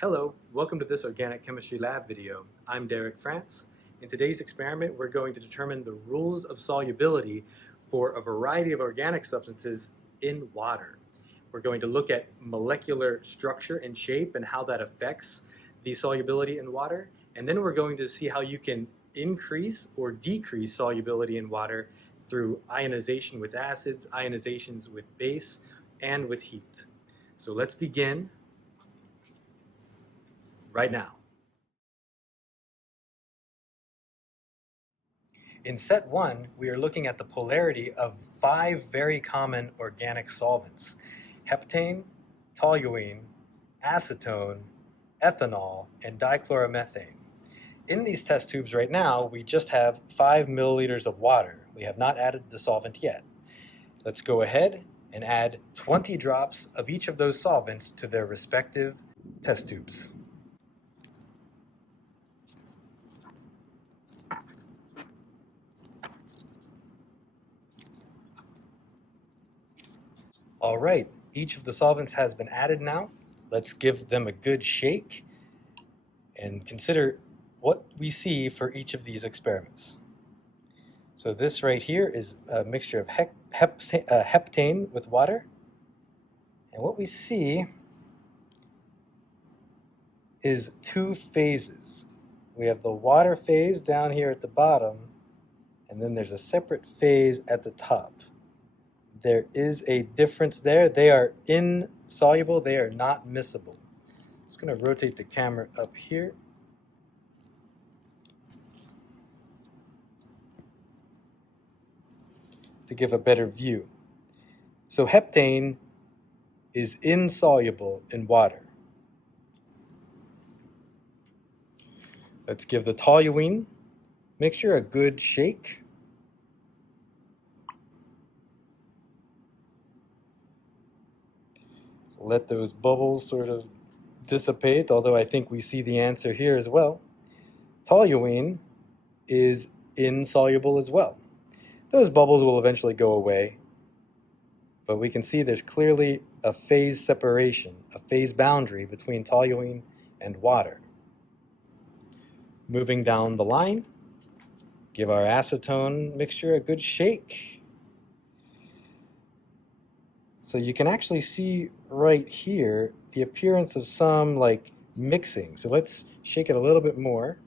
Hello, welcome to this Organic Chemistry Lab video. I'm Derek France. In today's experiment, we're going to determine the rules of solubility for a variety of organic substances in water. We're going to look at molecular structure and shape and how that affects the solubility in water. And then we're going to see how you can increase or decrease solubility in water through ionization with acids, ionizations with base, and with heat. So let's begin right now. In set 1, we are looking at the polarity of 5 very common organic solvents: heptane, toluene, acetone, ethanol, and dichloromethane. In these test tubes right now, we just have 5 milliliters of water. We have not added the solvent yet. Let's go ahead and add 20 drops of each of those solvents to their respective test tubes. All right, each of the solvents has been added now. Let's give them a good shake and consider what we see for each of these experiments. So this right here is a mixture of heptane with water. And what we see is 2 phases. We have the water phase down here at the bottom, and then there's a separate phase at the top. There is a difference there. They are insoluble, they are not miscible. I'm just going to rotate the camera up here. To give a better view. So heptane is insoluble in water. Let's give the toluene mixture a good shake. Let those bubbles sort of dissipate, although I think we see the answer here as well. Toluene is insoluble as well. Those bubbles will eventually go away, but we can see there's clearly a phase separation, a phase boundary between toluene and water. Moving down the line, give our acetone mixture a good shake. So you can actually see right here the appearance of some like mixing. So let's shake it a little bit more.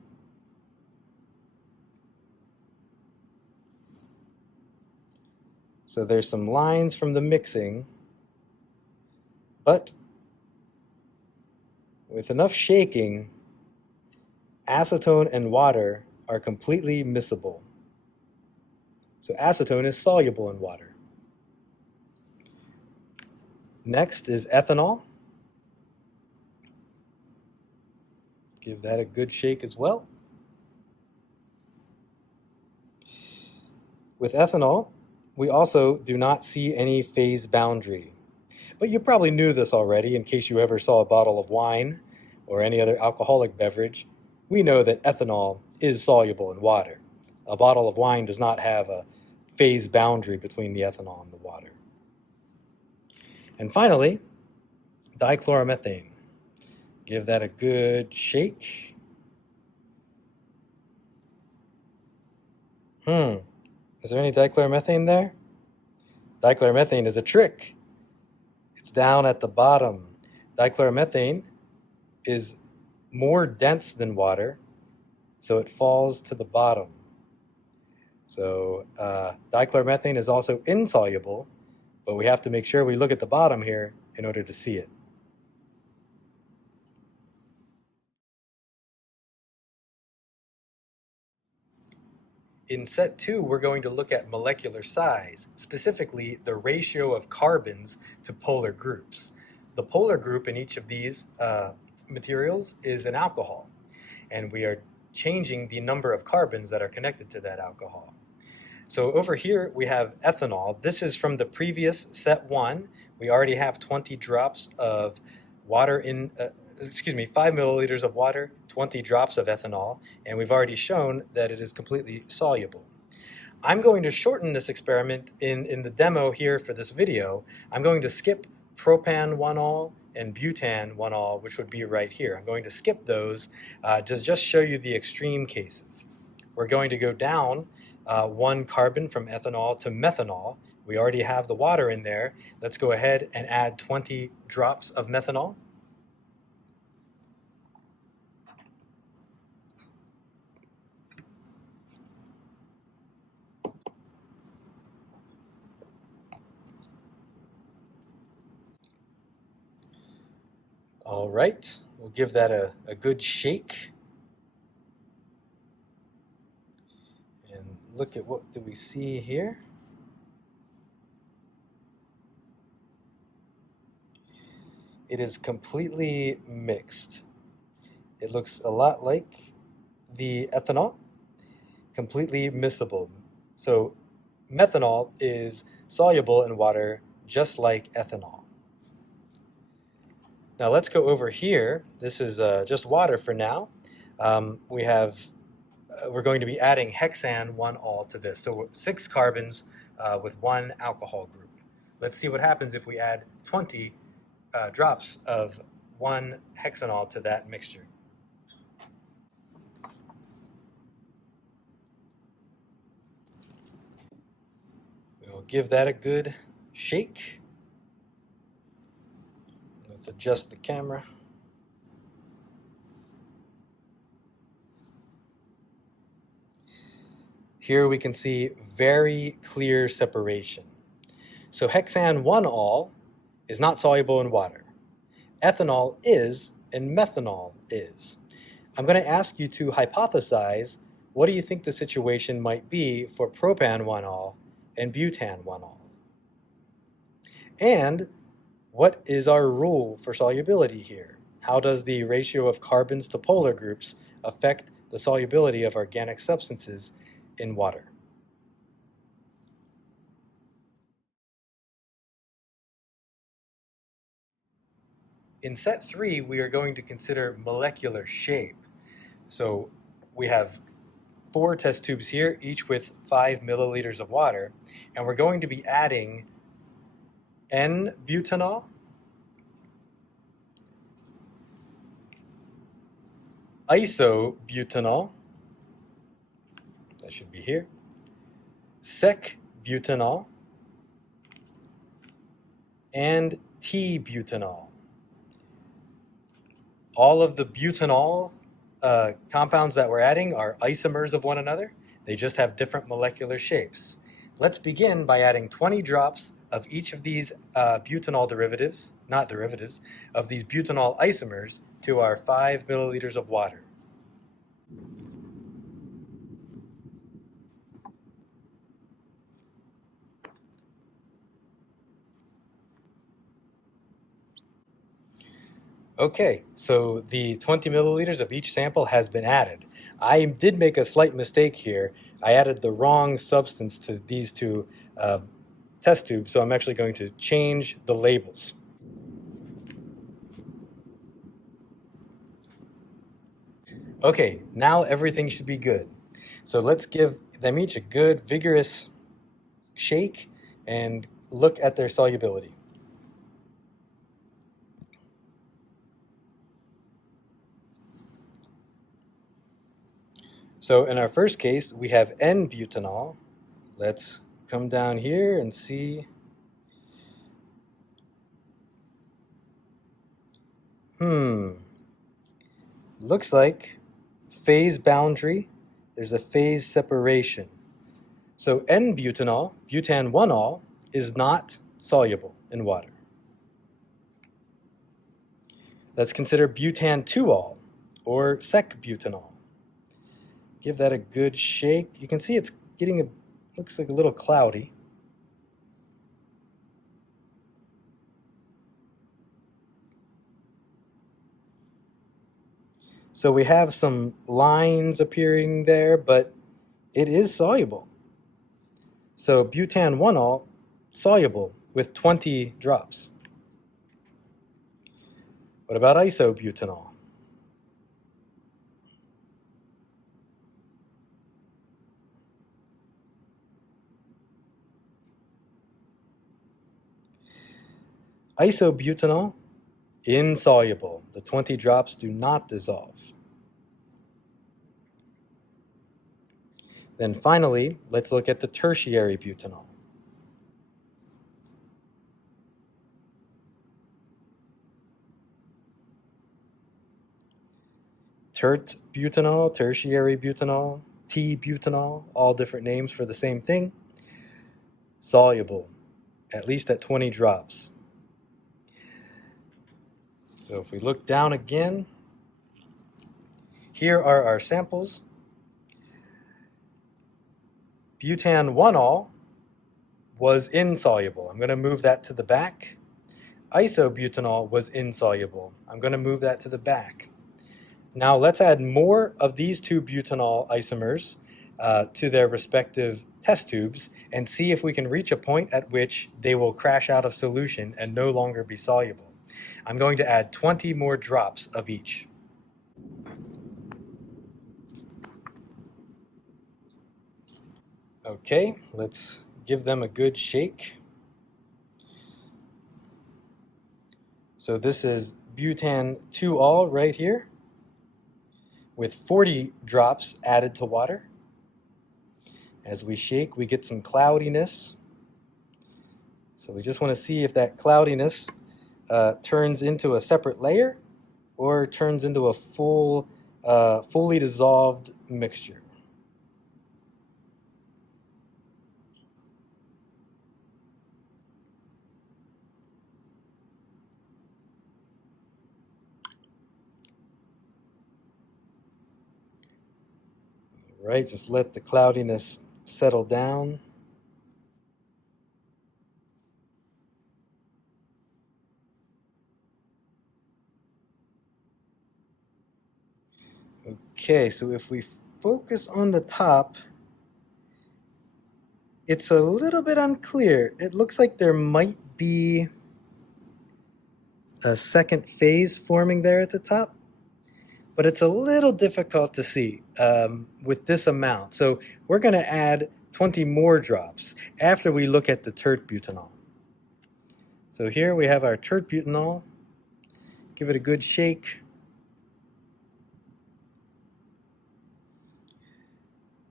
So there's some lines from the mixing, but with enough shaking, acetone and water are completely miscible. So acetone is soluble in water. Next is ethanol. Give that a good shake as well. With ethanol, we also do not see any phase boundary. But you probably knew this already in case you ever saw a bottle of wine or any other alcoholic beverage. We know that ethanol is soluble in water. A bottle of wine does not have a phase boundary between the ethanol and the water. And finally, dichloromethane. Give that a good shake. Is there any dichloromethane there? Dichloromethane is a trick. It's down at the bottom. Dichloromethane is more dense than water, so it falls to the bottom. So dichloromethane is also insoluble, but we have to make sure we look at the bottom here in order to see it. In set 2, we're going to look at molecular size, specifically the ratio of carbons to polar groups. The polar group in each of these materials is an alcohol, and we are changing the number of carbons that are connected to that alcohol. So over here we have ethanol. This is from the previous set 1. We already have 20 drops of water in 5 milliliters of water, 20 drops of ethanol, and we've already shown that it is completely soluble. I'm going to shorten this experiment in the demo here for this video. I'm going to skip propan 1-ol and butan 1-ol, which would be right here. I'm going to skip those to just show you the extreme cases. We're going to go down 1 carbon from ethanol to methanol. We already have the water in there. Let's go ahead and add 20 drops of methanol. All right, we'll give that a good shake. And look at what do we see here. It is completely mixed. It looks a lot like the ethanol, completely miscible. So methanol is soluble in water just like ethanol. Now let's go over here. This is just water for now. We're going to be adding hexane 1-ol to this. So 6 carbons with 1 alcohol group. Let's see what happens if we add 20 drops of 1 hexanol to that mixture. We'll give that a good shake. Let's adjust the camera. Here we can see very clear separation. So hexane 1-ol is not soluble in water. Ethanol is, and methanol is. I'm going to ask you to hypothesize what do you think the situation might be for propan 1-ol and butan 1-ol? And what is our rule for solubility here? How does the ratio of carbons to polar groups affect the solubility of organic substances in water? In set 3, we are going to consider molecular shape. So we have 4 test tubes here, each with 5 milliliters of water, and we're going to be adding N-butanol, isobutanol, that should be here, sec-butanol, and T-butanol. All of the butanol compounds that we're adding are isomers of one another. They just have different molecular shapes. Let's begin by adding 20 drops of each of these butanol derivatives, not derivatives, of these butanol isomers to our 5 milliliters of water. Okay, so the 20 milliliters of each sample has been added. I did make a slight mistake here. I added the wrong substance to these 2 test tubes, so I'm actually going to change the labels. Okay, now everything should be good. So let's give them each a good, vigorous shake and look at their solubility. So in our first case, we have N-butanol. Let's come down here and see. Looks like phase boundary. There's a phase separation. So N-butanol, butan 1-ol, is not soluble in water. Let's consider butan 2-ol, or sec-butanol. Give that a good shake. You can see it's looks like a little cloudy. So we have some lines appearing there, but it is soluble. So butan 1-ol, soluble with 20 drops. What about isobutanol? Isobutanol insoluble. The 20 drops do not dissolve. Then finally, let's look at the tertiary butanol. Tert butanol, tertiary butanol, T-butanol, all different names for the same thing. Soluble, at least at 20 drops. So if we look down again, here are our samples. Butan-1-ol was insoluble. I'm going to move that to the back. Isobutanol was insoluble. I'm going to move that to the back. Now let's add more of these two butanol isomers to their respective test tubes and see if we can reach a point at which they will crash out of solution and no longer be soluble. I'm going to add 20 more drops of each. Okay, let's give them a good shake. So this is butan-2-ol right here with 40 drops added to water. As we shake, we get some cloudiness. So we just want to see if that cloudiness turns into a separate layer or turns into a fully dissolved mixture. Right, just let the cloudiness settle down. Okay, so if we focus on the top, it's a little bit unclear. It looks like there might be a second phase forming there at the top, but it's a little difficult to see with this amount. So we're going to add 20 more drops after we look at the tert butanol. So here we have our tert butanol. Give it a good shake.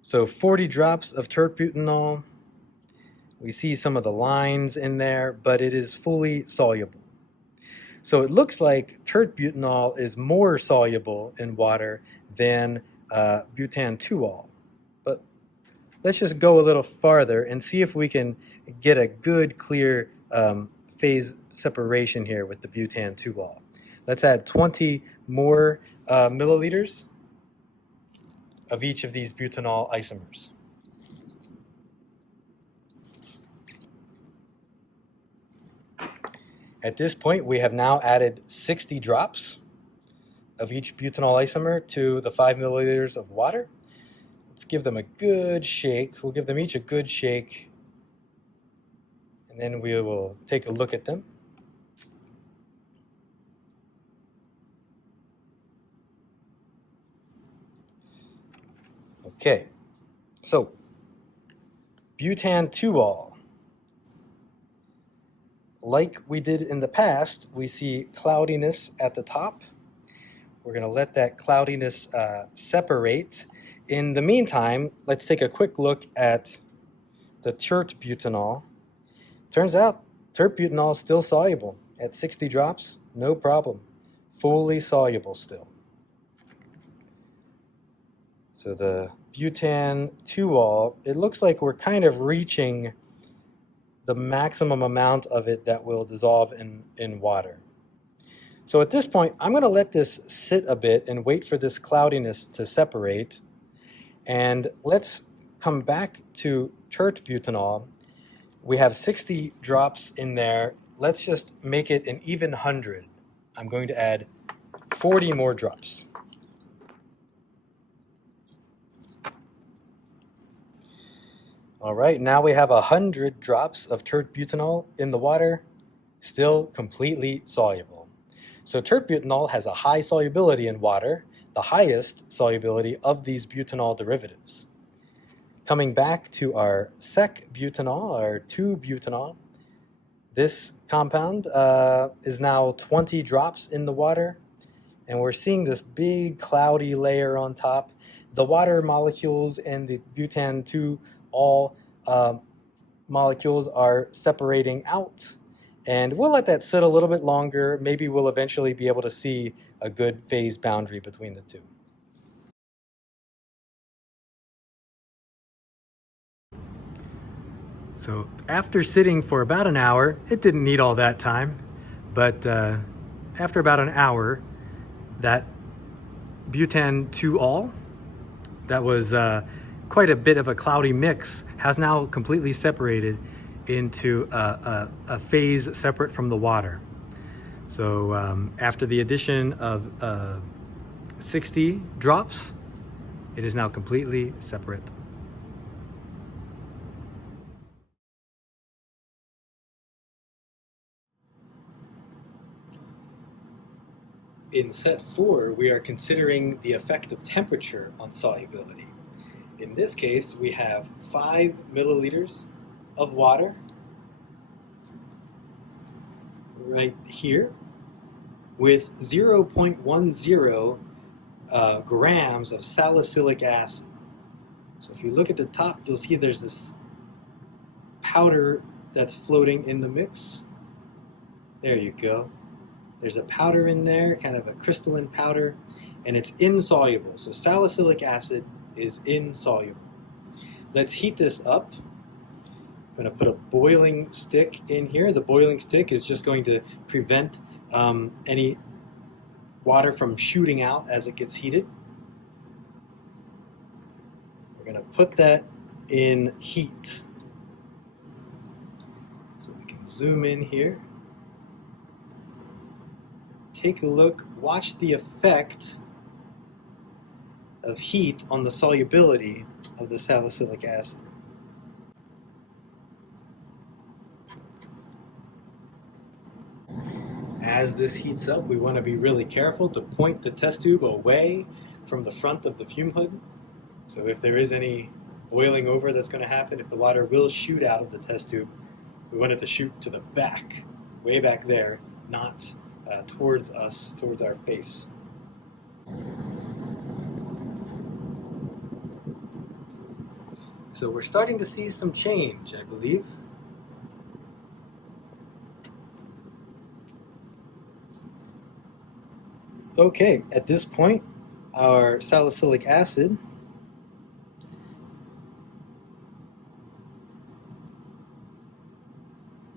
So 40 drops of tert butanol. We see some of the lines in there, but it is fully soluble. So it looks like tert butanol is more soluble in water than butan-2-ol. But let's just go a little farther and see if we can get a good, clear phase separation here with the butan-2-ol. Let's add 20 more milliliters of each of these butanol isomers. At this point, we have now added 60 drops of each butanol isomer to the 5 milliliters of water. Let's give them a good shake. We'll give them each a good shake, and then we will take a look at them. Okay, so butan-2-ol. Like we did in the past, we see cloudiness at the top. We're going to let that cloudiness separate. In the meantime, let's take a quick look at the tert butanol. Turns out tert butanol is still soluble at 60 drops, no problem. Fully soluble still. So the butan-2-ol, it looks like we're kind of reaching the maximum amount of it that will dissolve in water. So at this point, I'm going to let this sit a bit and wait for this cloudiness to separate. And let's come back to tert butanol. We have 60 drops in there. Let's just make it an even 100. I'm going to add 40 more drops. All right, now we have 100 drops of tert butanol in the water, still completely soluble. So tert butanol has a high solubility in water, the highest solubility of these butanol derivatives. Coming back to our sec butanol, our 2-butanol, This compound is now 20 drops in the water, and we're seeing this big cloudy layer on top. The water molecules and the butane 2 all molecules are separating out, and we'll let that sit a little bit longer. Maybe we'll eventually be able to see a good phase boundary between the two. So after sitting for about an hour, it didn't need all that time, but after about an hour, that butane 2-all, that was quite a bit of a cloudy mix, has now completely separated into a phase separate from the water. So after the addition of 60 drops, it is now completely separate. In set 4, we are considering the effect of temperature on solubility. In this case, we have 5 milliliters of water right here with 0.10 grams of salicylic acid. So if you look at the top, you'll see there's this powder that's floating in the mix. There you go. There's a powder in there, kind of a crystalline powder, and it's insoluble. So salicylic acid is insoluble. Let's heat this up. I'm going to put a boiling stick in here. The boiling stick is just going to prevent any water from shooting out as it gets heated. We're going to put that in heat. So we can zoom in here. Take a look, watch the effect of heat on the solubility of the salicylic acid. As this heats up, we want to be really careful to point the test tube away from the front of the fume hood. So if there is any boiling over that's going to happen, if the water will shoot out of the test tube, we want it to shoot to the back, way back there, not towards us, towards our face. So we're starting to see some change, I believe. Okay, at this point, our salicylic acid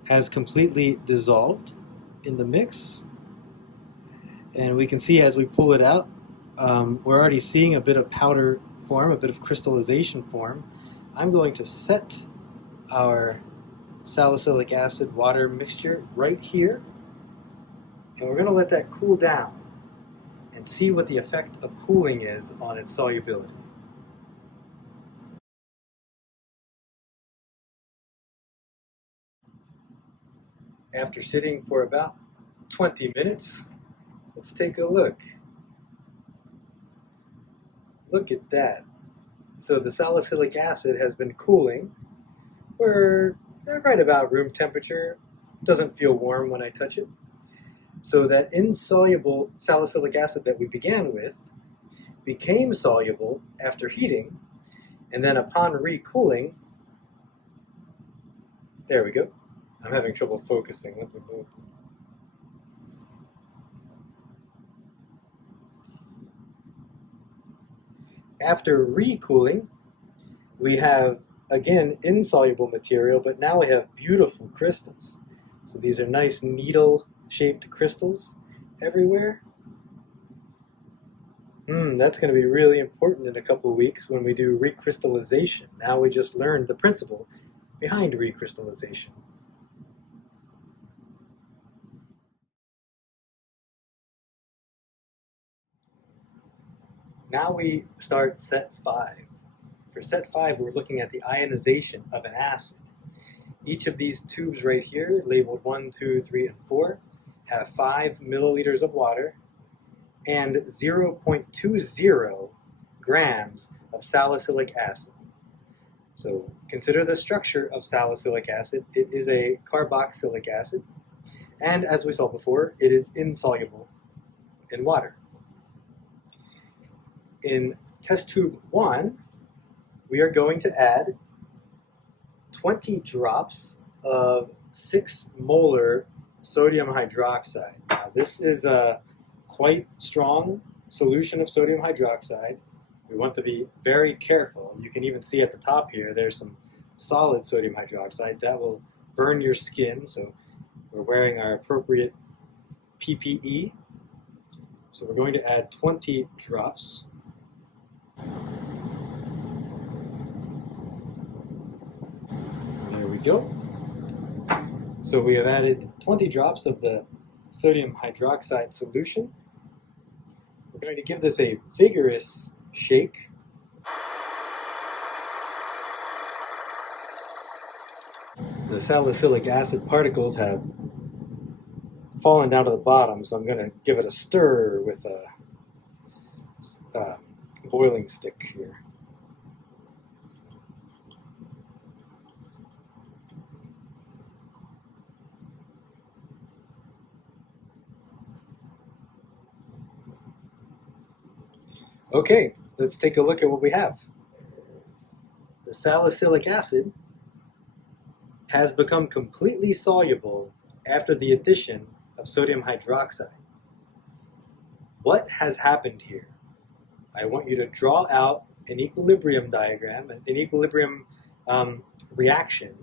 has completely dissolved in the mix. And we can see as we pull it out, we're already seeing a bit of powder form, a bit of crystallization form. I'm going to set our salicylic acid water mixture right here, and we're going to let that cool down and see what the effect of cooling is on its solubility. After sitting for about 20 minutes, let's take a look. Look at that. So the salicylic acid has been cooling. We're right about room temperature. Doesn't feel warm when I touch it. So that insoluble salicylic acid that we began with became soluble after heating, and then upon recooling, there we go. I'm having trouble focusing. Let me move. After recooling, we have, again, insoluble material, but now we have beautiful crystals. So these are nice needle-shaped crystals everywhere. That's going to be really important in a couple of weeks when we do recrystallization. Now we just learned the principle behind recrystallization. Now we start set 5. For set 5, we're looking at the ionization of an acid. Each of these tubes right here, labeled 1, 2, 3, and 4, have 5 milliliters of water and 0.20 grams of salicylic acid. So consider the structure of salicylic acid. It is a carboxylic acid, and as we saw before, it is insoluble in water. In test tube 1, we are going to add 20 drops of 6 molar sodium hydroxide. Now, this is a quite strong solution of sodium hydroxide. We want to be very careful. You can even see at the top here, there's some solid sodium hydroxide that will burn your skin. So we're wearing our appropriate PPE. So we're going to add 20 drops. There we go. So we have added 20 drops of the sodium hydroxide solution. We're going to give this a vigorous shake. The salicylic acid particles have fallen down to the bottom, so I'm going to give it a stir with a boiling stick here. Okay, let's take a look at what we have. The salicylic acid has become completely soluble after the addition of sodium hydroxide. What has happened here? I want you to draw out an equilibrium diagram, an equilibrium reaction.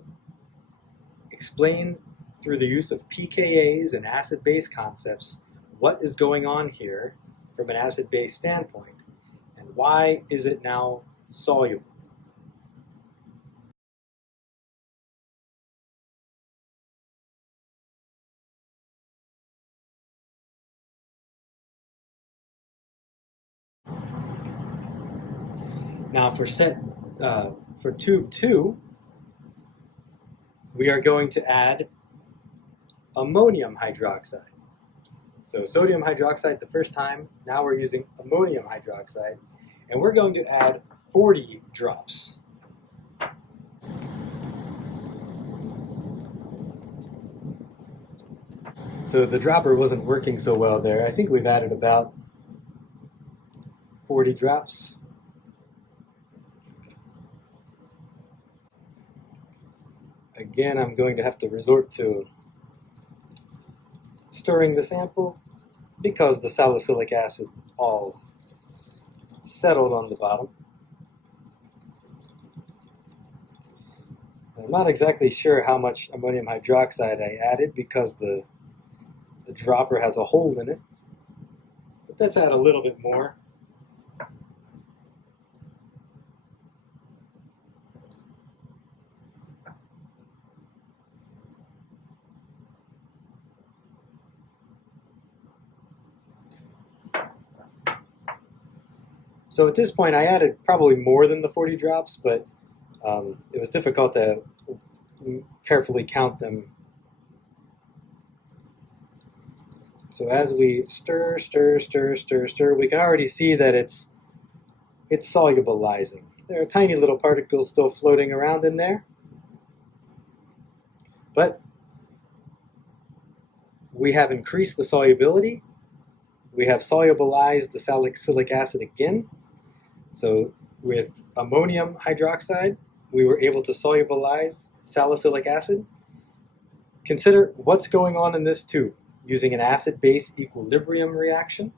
Explain through the use of pKa's and acid-base concepts what is going on here from an acid-base standpoint, and why is it now soluble? Now for tube 2, we are going to add ammonium hydroxide. So sodium hydroxide the first time, now we're using ammonium hydroxide, and we're going to add 40 drops. So the dropper wasn't working so well there. I think we've added about 40 drops. Again, I'm going to have to resort to stirring the sample because the salicylic acid all settled on the bottom. I'm not exactly sure how much ammonium hydroxide I added because the dropper has a hole in it, but let's add a little bit more. So at this point, I added probably more than the 40 drops, but it was difficult to carefully count them. So as we stir, we can already see that it's solubilizing. There are tiny little particles still floating around in there, but we have increased the solubility. We have solubilized the salicylic acid again. So with ammonium hydroxide, we were able to solubilize salicylic acid. Consider what's going on in this tube using an acid-base equilibrium reaction.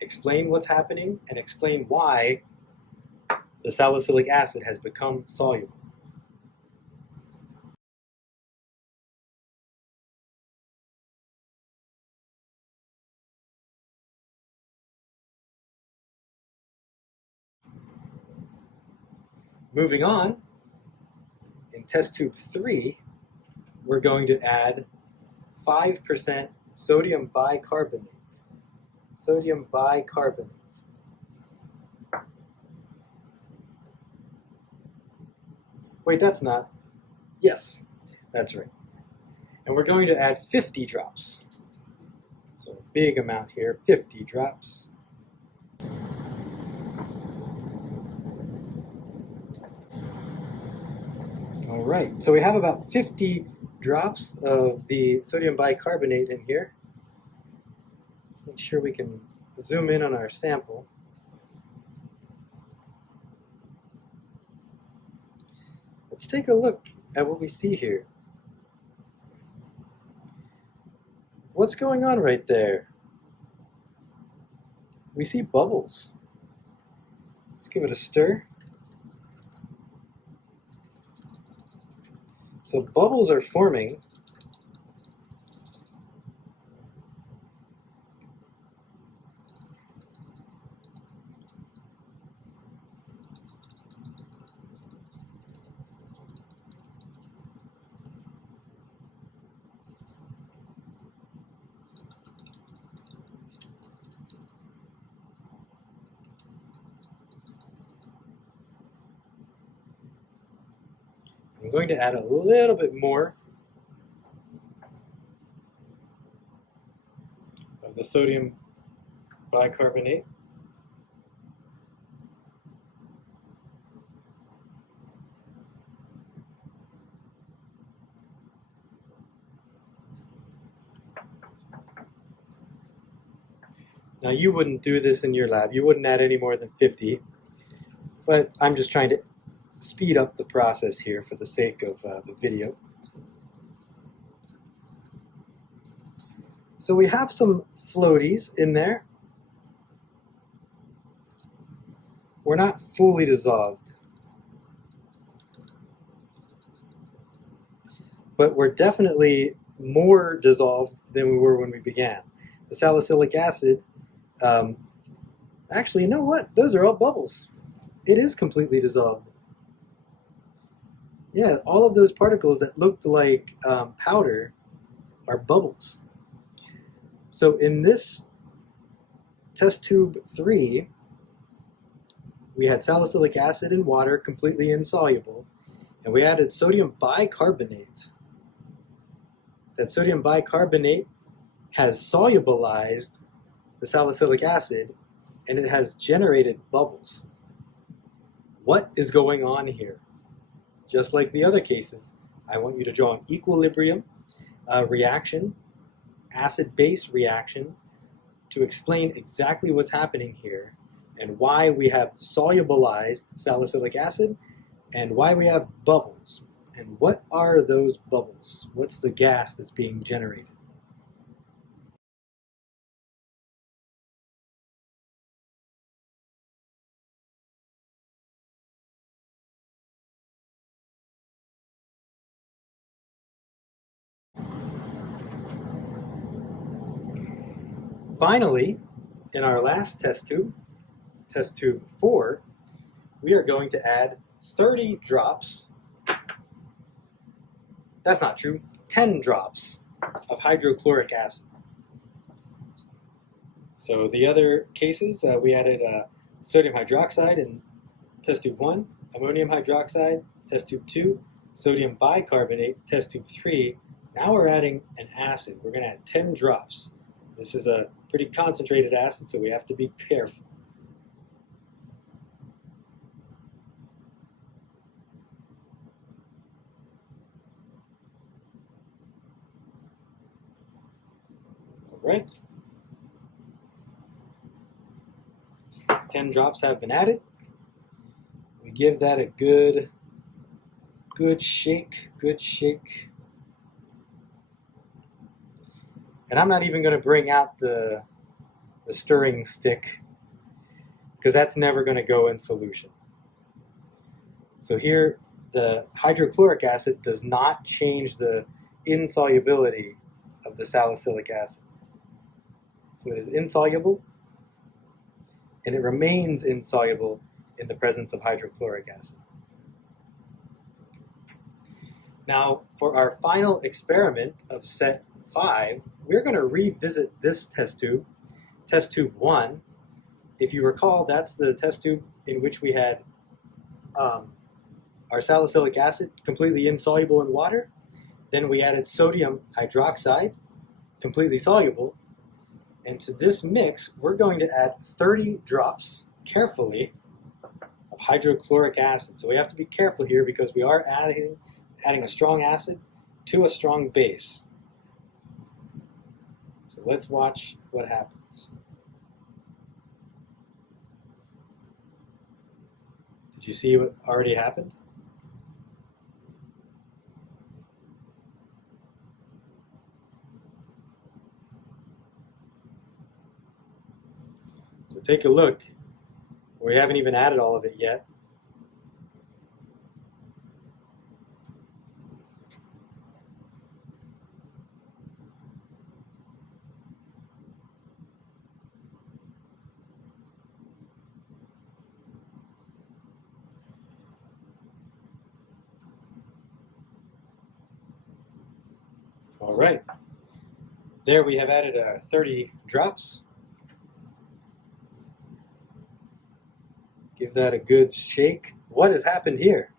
Explain what's happening and explain why the salicylic acid has become soluble. Moving on, in test tube 3, we're going to add 5% sodium bicarbonate. Sodium bicarbonate. Wait, that's not. Yes, that's right. And we're going to add 50 drops. So a big amount here, 50 drops. All right, so we have about 50 drops of the sodium bicarbonate in here. Let's make sure we can zoom in on our sample. Let's take a look at what we see here. What's going on right there? We see bubbles. Let's give it a stir. So bubbles are forming. I'm going to add a little bit more of the sodium bicarbonate. Now you wouldn't do this in your lab. You wouldn't add any more than 50, but I'm just trying to speed up the process here for the sake of the video. So we have some floaties in there. We're not fully dissolved, but we're definitely more dissolved than we were when we began. The salicylic acid, actually, you know what? Those are all bubbles. It is completely dissolved. Yeah, all of those particles that looked like powder are bubbles. So in this test tube 3, we had salicylic acid and water completely insoluble, and we added sodium bicarbonate. That sodium bicarbonate has solubilized the salicylic acid, and it has generated bubbles. What is going on here? Just like the other cases, I want you to draw an equilibrium reaction, acid-base reaction, to explain exactly what's happening here and why we have solubilized salicylic acid and why we have bubbles. And what are those bubbles? What's the gas that's being generated? Finally, in our last test tube 4, we are going to add 30 drops, that's not true, 10 drops of hydrochloric acid. So the other cases, we added sodium hydroxide in test tube 1, ammonium hydroxide, test tube 2, sodium bicarbonate, test tube 3. Now we're adding an acid. We're going to add 10 drops. This is a pretty concentrated acid, so we have to be careful. All right. 10 drops have been added. We give that a good shake. And I'm not even going to bring out the stirring stick because that's never going to go in solution. So here, the hydrochloric acid does not change the insolubility of the salicylic acid. So it is insoluble, and it remains insoluble in the presence of hydrochloric acid. Now, for our final experiment of set 5, we're going to revisit this test tube 1. If you recall, that's the test tube in which we had our salicylic acid completely insoluble in water. Then we added sodium hydroxide, completely soluble. And to this mix, we're going to add 30 drops, carefully, of hydrochloric acid. So we have to be careful here because we are adding adding a strong acid to a strong base. So let's watch what happens. Did you see what already happened? So take a look. We haven't even added all of it yet. All right. There we have added 30 drops. Give that a good shake. What has happened here?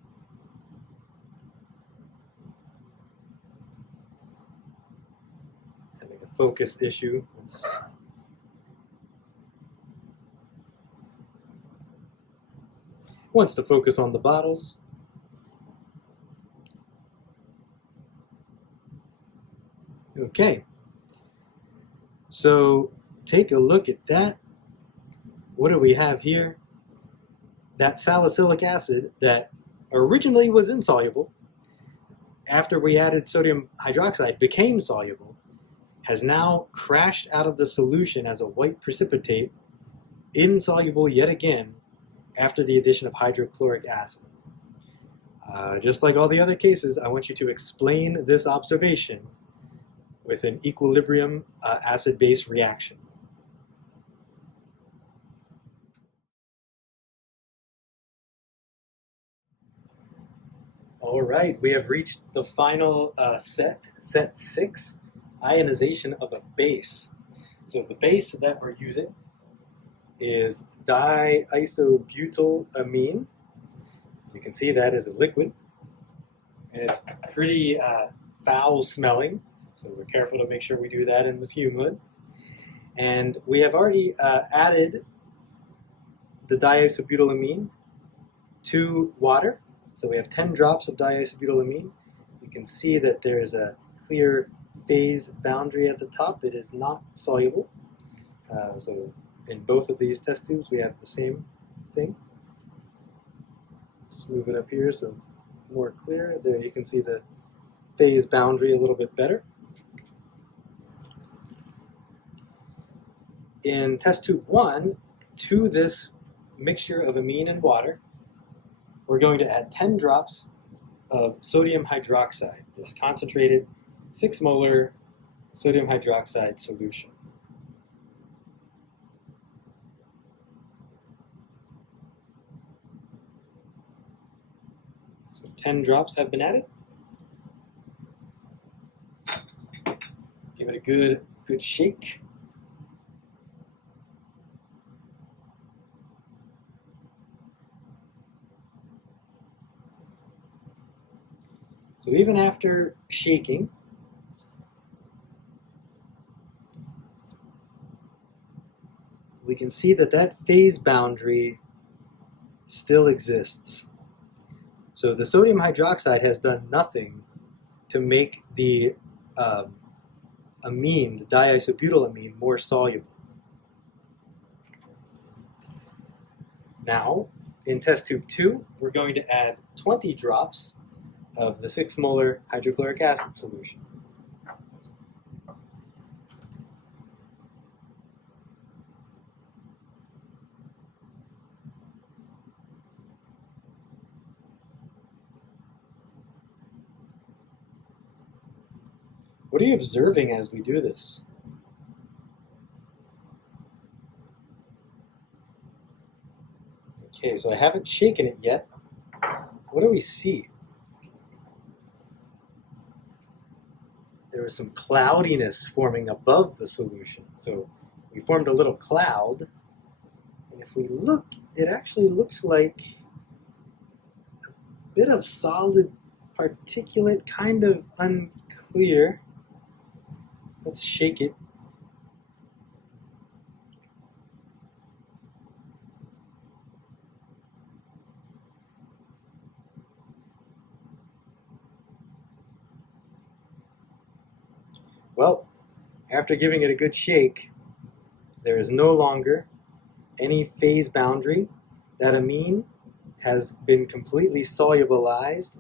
Having a focus issue. Wants to focus on the bottles. Okay. So take a look at that. What do we have here? That salicylic acid that originally was insoluble, after we added sodium hydroxide, became soluble, has now crashed out of the solution as a white precipitate, insoluble yet again after the addition of hydrochloric acid. Just like all the other cases, I want you to explain this observation with an equilibrium acid-base reaction. All right, we have reached the final set 6, ionization of a base. So the base that we're using is diisobutylamine. You can see that as a liquid, and it's pretty foul smelling, so we're careful to make sure we do that in the fume hood. And we have already added the diisobutylamine to water. So we have 10 drops of diisobutylamine. You can see that there's a clear phase boundary at the top. It is not soluble. So in both of these test tubes, we have the same thing. Just move it up here so it's more clear. There you can see the phase boundary a little bit better. In test tube 1, to this mixture of amine and water, we're going to add 10 drops of sodium hydroxide, this concentrated 6 molar sodium hydroxide solution. So 10 drops have been added. Give it a good shake. So even after shaking, we can see that that phase boundary still exists. So the sodium hydroxide has done nothing to make the amine, the diisobutylamine, more soluble. Now, in test tube 2, we're going to add 20 drops of the 6 molar hydrochloric acid solution. What are you observing as we do this? Okay, so I haven't shaken it yet. What do we see? There was some cloudiness forming above the solution. So we formed a little cloud. And if we look, it actually looks like a bit of solid particulate, kind of unclear. Let's shake it. Well, after giving it a good shake, there is no longer any phase boundary. That amine has been completely solubilized.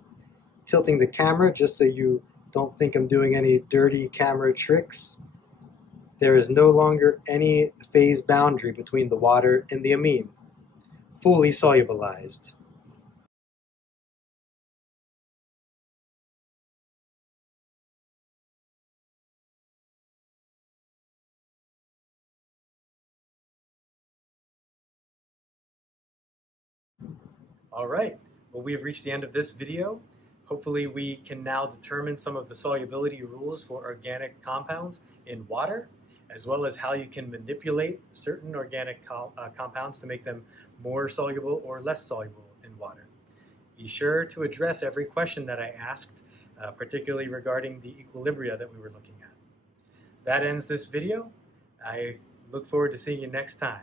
Tilting the camera just so you don't think I'm doing any dirty camera tricks. There is no longer any phase boundary between the water and the amine. Fully solubilized. All right, well, we have reached the end of this video. Hopefully we can now determine some of the solubility rules for organic compounds in water, as well as how you can manipulate certain organic compounds to make them more soluble or less soluble in water. Be sure to address every question that I asked, particularly regarding the equilibria that we were looking at. That ends this video. I look forward to seeing you next time.